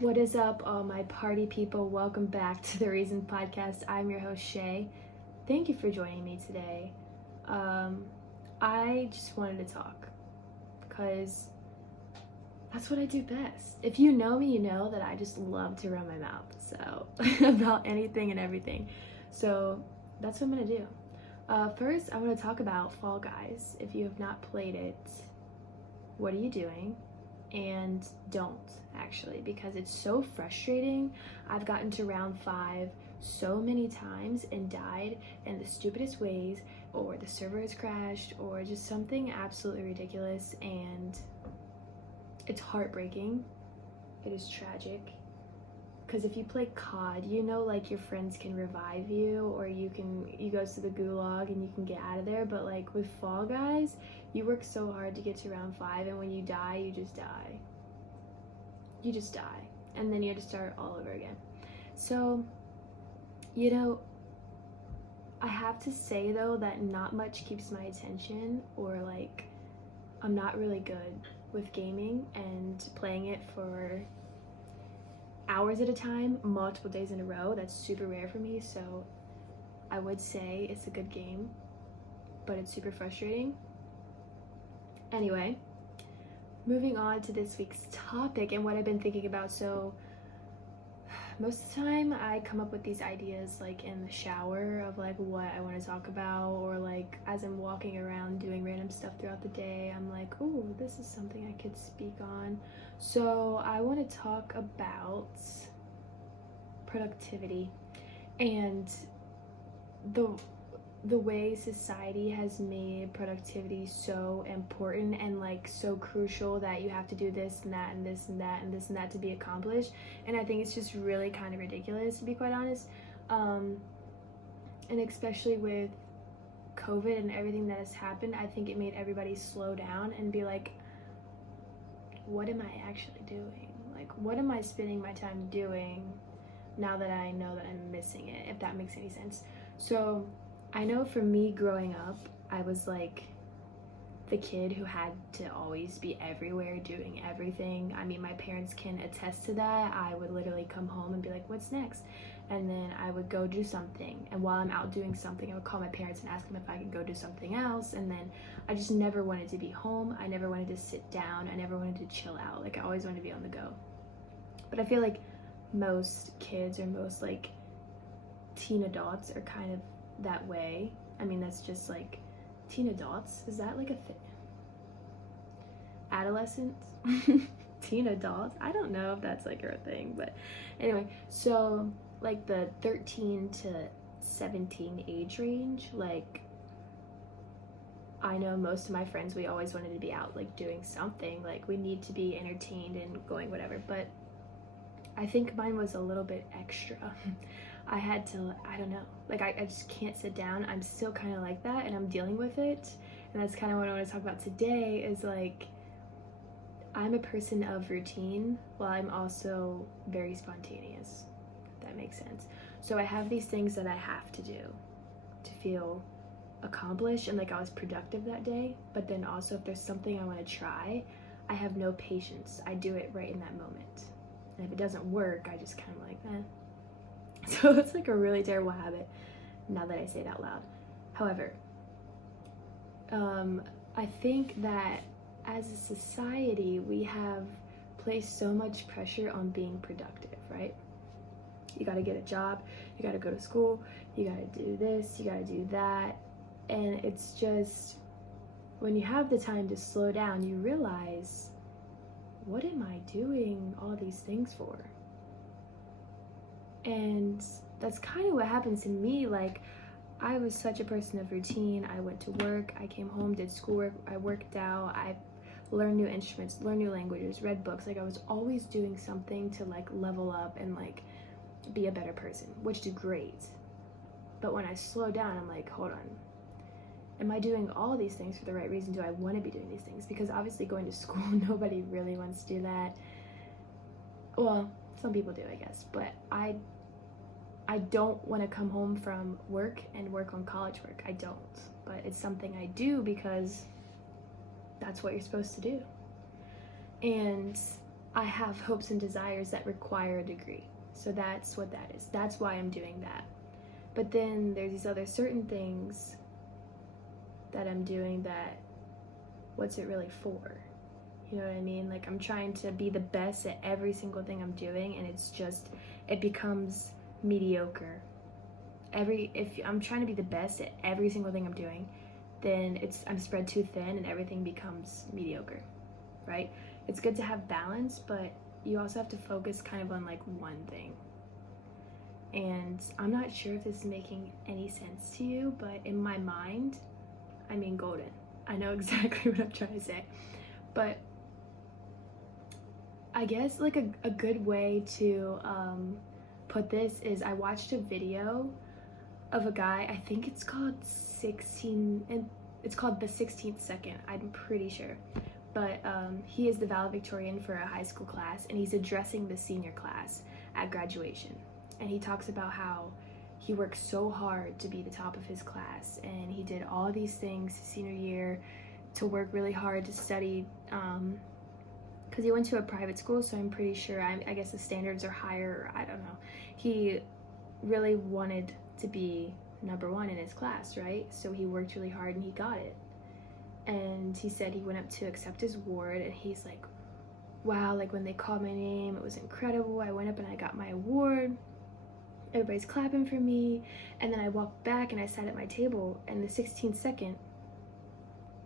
What is up, all my party people? Welcome back to the Reason Podcast. I'm your host, Shay. Thank you for joining me today. I just wanted to talk because that's what I do best. If you know me, you know that I just love to run my mouth, so about anything and everything. So that's what I'm gonna do. First, I want to talk about Fall Guys. If you have not played it, what are you doing? And don't actually, because it's so frustrating. I've gotten to round 5 so many times and died in the stupidest ways, or the server has crashed, or just something absolutely ridiculous, and it's heartbreaking. It is tragic. Because if you play COD, you know, like, your friends can revive you, or you go to the gulag and you can get out of there. But like with Fall Guys, you work so hard to get to round 5, and when you die, you just die. You just die, and then you have to start all over again. So, you know, I have to say though that not much keeps my attention, or like, I'm not really good with gaming and playing it for hours at a time, multiple days in a row. That's super rare for me, so I would say it's a good game, but it's super frustrating. Anyway, moving on to this week's topic and what I've been thinking about. So most of the time I come up with these ideas like in the shower of like what I want to talk about, or like as I'm walking around doing random stuff throughout the day, I'm like, oh, this is something I could speak on. So I want to talk about productivity and the way society has made productivity so important and like so crucial that you have to do this and that and this and that and this and that to be accomplished. And I think it's just really kind of ridiculous, to be quite honest. And especially with COVID and everything that has happened, I think it made everybody slow down and be like, what am I actually doing? Like, what am I spending my time doing now that I know that I'm missing it, if that makes any sense. So I know for me growing up, I was like the kid who had to always be everywhere doing everything. I mean, my parents can attest to that. I would literally come home and be like, what's next? And then I would go do something. And while I'm out doing something, I would call my parents and ask them if I could go do something else. And then I just never wanted to be home. I never wanted to sit down. I never wanted to chill out. Like, I always wanted to be on the go. But I feel like most kids, or most like teen adults, are kind of that way. I mean, that's just like teen adults. Is that like a thing? Adolescents? Teen adults? I don't know if that's like a thing, but anyway, so like the 13 to 17 age range, like, I know most of my friends, we always wanted to be out like doing something, like we need to be entertained and going whatever, but I think mine was a little bit extra. I had to, I don't know, like I just can't sit down. I'm still kind of like that, and I'm dealing with it. And that's kind of what I want to talk about today, is like, I'm a person of routine, while I'm also very spontaneous, if that makes sense. So I have these things that I have to do to feel accomplished and like I was productive that day. But then also, if there's something I want to try, I have no patience. I do it right in that moment. And if it doesn't work, I just kind of like, eh. So it's like a really terrible habit now that I say it out loud. However, I think that as a society, we have placed so much pressure on being productive, right? You gotta get a job, you gotta go to school, you gotta do this, you gotta do that. And it's just, when you have the time to slow down, you realize, what am I doing all these things for? And that's kind of what happened to me. Like, I was such a person of routine. I went to work, I came home, did schoolwork, I worked out, I learned new instruments, learned new languages, read books. Like, I was always doing something to like level up and like be a better person, which is great. But when I slow down, I'm like, hold on, am I doing all these things for the right reason? Do I want to be doing these things? Because obviously going to school, nobody really wants to do that. Well, some people do, I guess, but I don't want to come home from work and work on college work. I don't, but it's something I do because that's what you're supposed to do. And I have hopes and desires that require a degree. So that's what that is. That's why I'm doing that. But then there's these other certain things that I'm doing that, what's it really for? You know what I mean? Like, I'm trying to be the best at every single thing I'm doing, and it becomes mediocre. If I'm trying to be the best at every single thing I'm doing, then I'm spread too thin and everything becomes mediocre, right? It's good to have balance, but you also have to focus kind of on like one thing. And I'm not sure if this is making any sense to you, but in my mind, I mean golden. I know exactly what I'm trying to say. But I guess like a good way to put this is, I watched a video of a guy, I think it's called The 16th Second, I'm pretty sure. But he is the valedictorian for a high school class, and he's addressing the senior class at graduation. And he talks about how he worked so hard to be the top of his class, and he did all these things his senior year to work really hard to study, because he went to a private school, so I'm pretty sure, I guess the standards are higher, I don't know. He really wanted to be number one in his class, right? So he worked really hard and he got it. And he said he went up to accept his award, and he's like, wow, like when they called my name, it was incredible. I went up and I got my award. Everybody's clapping for me. And then I walked back and I sat at my table, and the 16th second,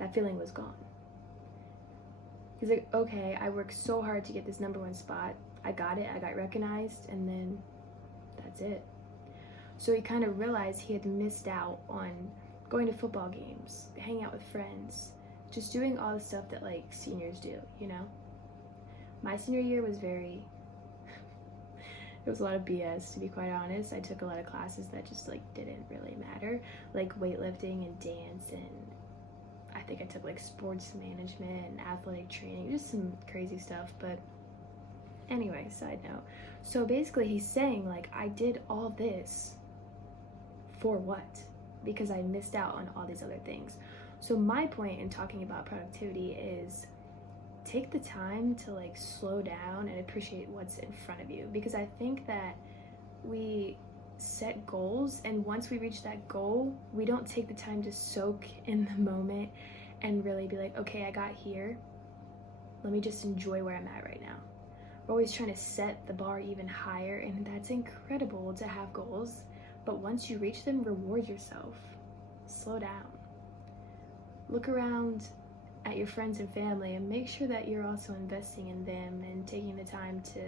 that feeling was gone. He's like, okay, I worked so hard to get this number one spot. I got it, I got recognized, and then that's it. So he kind of realized he had missed out on going to football games, hanging out with friends, just doing all the stuff that like seniors do, you know? My senior year was it was a lot of BS, to be quite honest. I took a lot of classes that just like didn't really matter, like weightlifting and dance, and I think I took like sports management and athletic training, just some crazy stuff. But anyway, side note. So basically he's saying like, I did all this for what? Because I missed out on all these other things. So my point in talking about productivity is, take the time to like slow down and appreciate what's in front of you, because I think that we set goals, and once we reach that goal, we don't take the time to soak in the moment and really be like, okay, I got here, let me just enjoy where I'm at right now. We're always trying to set the bar even higher, and that's incredible to have goals, but once you reach them, reward yourself. Slow down. Look around at your friends and family and make sure that you're also investing in them and taking the time to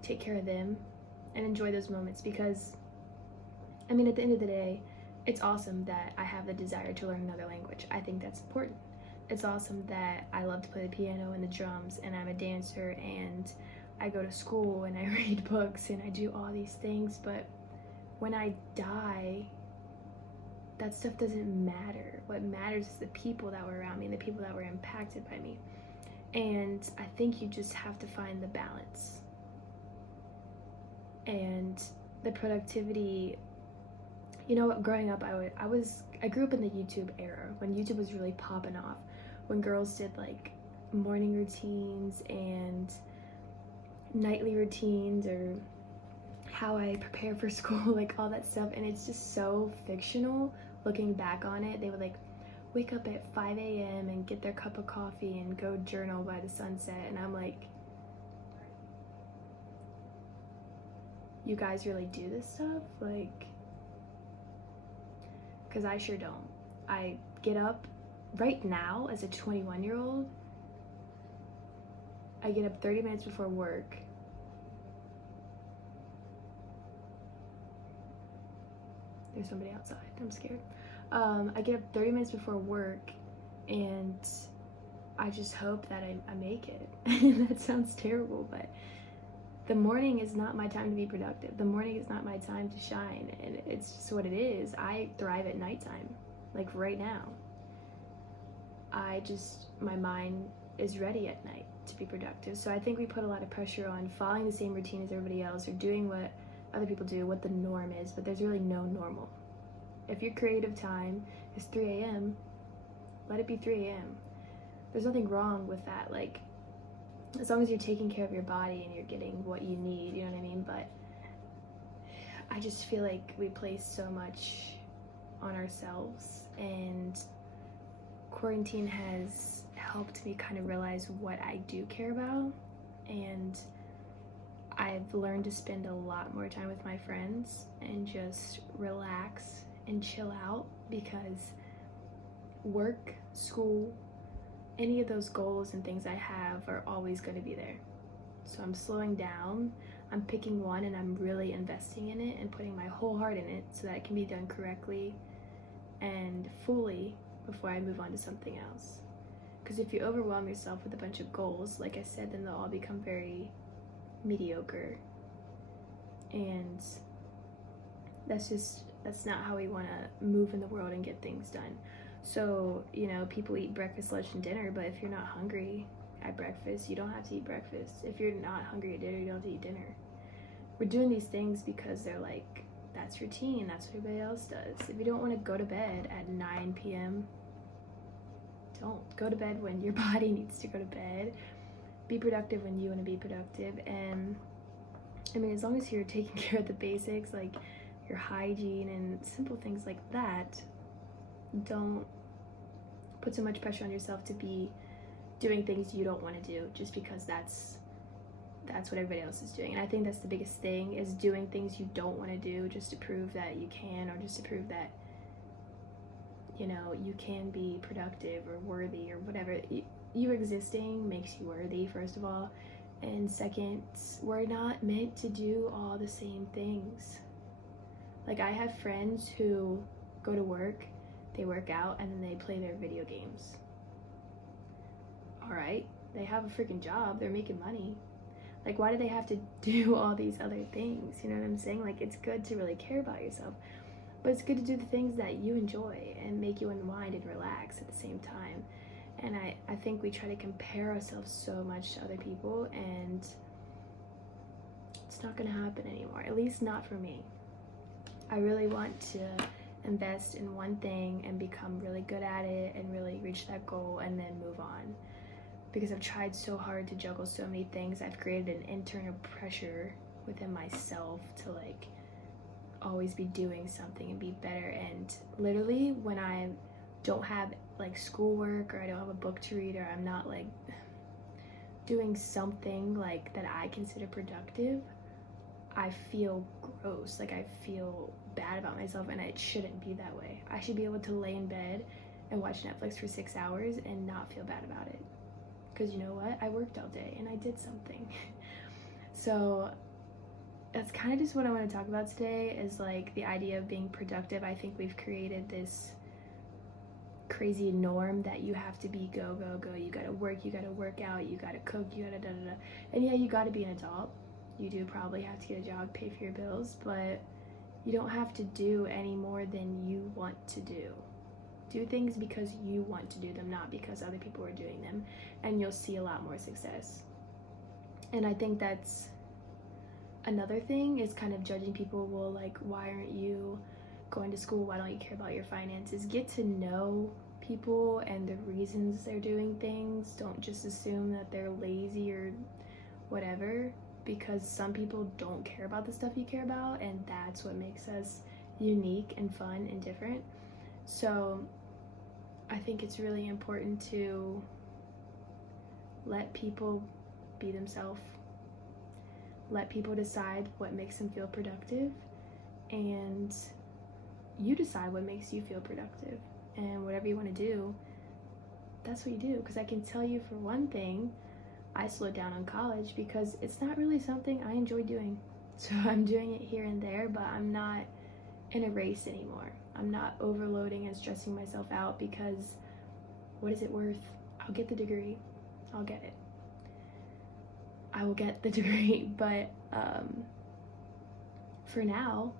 take care of them and enjoy those moments, because I mean, at the end of the day, it's awesome that I have the desire to learn another language. I think that's important. It's awesome that I love to play the piano and the drums, and I'm a dancer, and I go to school and I read books and I do all these things, but when I die, that stuff doesn't matter. What matters is the people that were around me and the people that were impacted by me. And I think you just have to find the balance. And the productivity, you know, growing up, I grew up in the YouTube era, when YouTube was really popping off, when girls did like morning routines and nightly routines, or how I prepare for school, like all that stuff. And it's just so fictional looking back on it. They would like wake up at 5 a.m. and get their cup of coffee and go journal by the sunset. And I'm like, you guys really do this stuff? Like, because I sure don't. I get up right now as a 21-year-old. I get up 30 minutes before work. There's somebody outside. I'm scared. I get up 30 minutes before work, and I just hope that I make it. That sounds terrible, but the morning is not my time to be productive. The morning is not my time to shine, and it's just what it is. I thrive at nighttime, like right now. My mind is ready at night to be productive. So I think we put a lot of pressure on following the same routine as everybody else, or doing what other people do, what the norm is, but there's really no normal. If your creative time is 3 a.m., let it be 3 a.m. There's nothing wrong with that. Like, as long as you're taking care of your body and you're getting what you need, you know what I mean? But I just feel like we place so much on ourselves, and quarantine has helped me kind of realize what I do care about, and I've learned to spend a lot more time with my friends and just relax and chill out, because work, school, any of those goals and things I have are always going to be there. So I'm slowing down, I'm picking one, and I'm really investing in it and putting my whole heart in it so that it can be done correctly and fully before I move on to something else. Because if you overwhelm yourself with a bunch of goals, like I said, then they'll all become very mediocre, and that's not how we want to move in the world and get things done. So, you know, people eat breakfast, lunch, and dinner, but if you're not hungry at breakfast, you don't have to eat breakfast. If you're not hungry at dinner, you don't have to eat dinner. We're doing these things because they're like, that's routine, that's what everybody else does. If you don't want to go to bed at 9 p.m., don't. Go to bed when your body needs to go to bed. Be productive when you want to be productive. And I mean, as long as you're taking care of the basics, like your hygiene and simple things like that, don't put so much pressure on yourself to be doing things you don't want to do just because that's what everybody else is doing. And I think that's the biggest thing, is doing things you don't want to do just to prove that you can, or just to prove that, you know, you can be productive or worthy or whatever. You existing makes you worthy, first of all, and second, we're not meant to do all the same things. Like, I have friends who go to work, they work out, and then they play their video games. All right, they have a freaking job, they're making money. Like, why do they have to do all these other things? You know what I'm saying? Like, it's good to really care about yourself, but it's good to do the things that you enjoy and make you unwind and relax at the same time. And I think we try to compare ourselves so much to other people, and it's not going to happen anymore, at least not for me. I really want to invest in one thing and become really good at it and really reach that goal and then move on. Because I've tried so hard to juggle so many things, I've created an internal pressure within myself to like always be doing something and be better. And literally when I don't have like schoolwork, or I don't have a book to read, or I'm not like doing something like that I consider productive, I feel gross. Like, I feel bad about myself, and it shouldn't be that way. I should be able to lay in bed and watch Netflix for 6 hours and not feel bad about it, because you know what, I worked all day and I did something. So that's kind of just what I want to talk about today, is like the idea of being productive. I think we've created this crazy norm that you have to be go, you gotta work, you gotta work out, you gotta cook, you gotta da-da-da. And yeah, you gotta be an adult, you do probably have to get a job, pay for your bills, but you don't have to do any more than you want to do. Do things because you want to do them, not because other people are doing them, and you'll see a lot more success. And I think that's another thing, is kind of judging people. Well, like, why aren't you going to school? Why don't you care about your finances? Get to know people and the reasons they're doing things. Don't just assume that they're lazy or whatever, because some people don't care about the stuff you care about, and that's what makes us unique and fun and different. So I think it's really important to let people be themselves. Let people decide what makes them feel productive, and you decide what makes you feel productive. And whatever you want to do, that's what you do. Because I can tell you, for one thing, I slowed down on college because it's not really something I enjoy doing. So I'm doing it here and there, but I'm not in a race anymore. I'm not overloading and stressing myself out, because what is it worth? I'll get the degree. I'll get it. I will get the degree, but for now,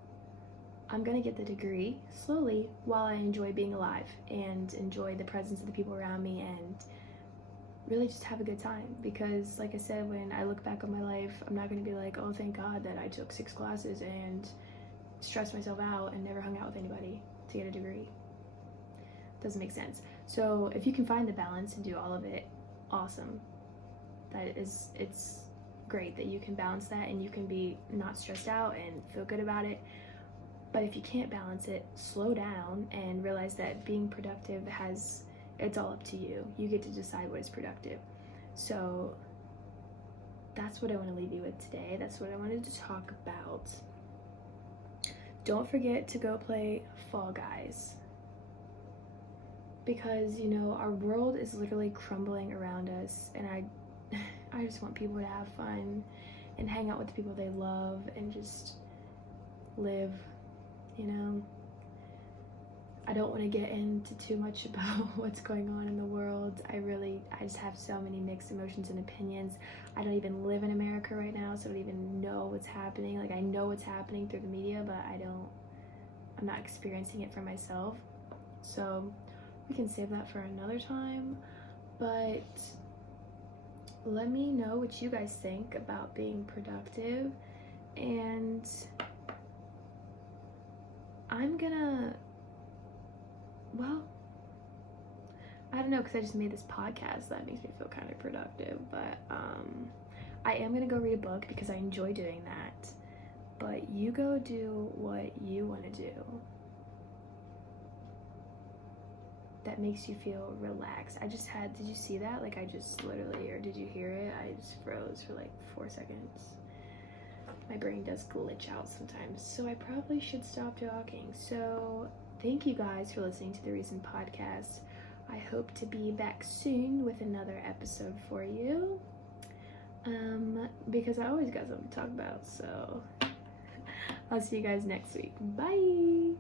I'm gonna get the degree slowly while I enjoy being alive and enjoy the presence of the people around me and really just have a good time. Because like I said, when I look back on my life, I'm not gonna be like, oh, thank God that I took 6 classes and stressed myself out and never hung out with anybody to get a degree. Doesn't make sense. So if you can find the balance and do all of it, awesome. it's great that you can balance that and you can be not stressed out and feel good about it. But if you can't balance it, slow down and realize that being productive it's all up to you. You get to decide what is productive. So that's what I want to leave you with today. That's what I wanted to talk about. Don't forget to go play Fall Guys, because our world is literally crumbling around us, and I just want people to have fun and hang out with the people they love and just live. I don't want to get into too much about what's going on in the world. I just have so many mixed emotions and opinions. I don't even live in America right now, so I don't even know what's happening. Like, I know what's happening through the media, but I'm not experiencing it for myself. So we can save that for another time. But let me know what you guys think about being productive. And I'm gonna, I don't know, because I just made this podcast that makes me feel kind of productive, but I am gonna go read a book because I enjoy doing that. But you go do what you want to do that makes you feel relaxed. Did you see that? Like, I just literally, or did you hear it? I just froze for like 4 seconds. My brain does glitch out sometimes, so I probably should stop talking. So thank you guys for listening to the Reason Podcast. I hope to be back soon with another episode for you, because I always got something to talk about. So I'll see you guys next week. Bye.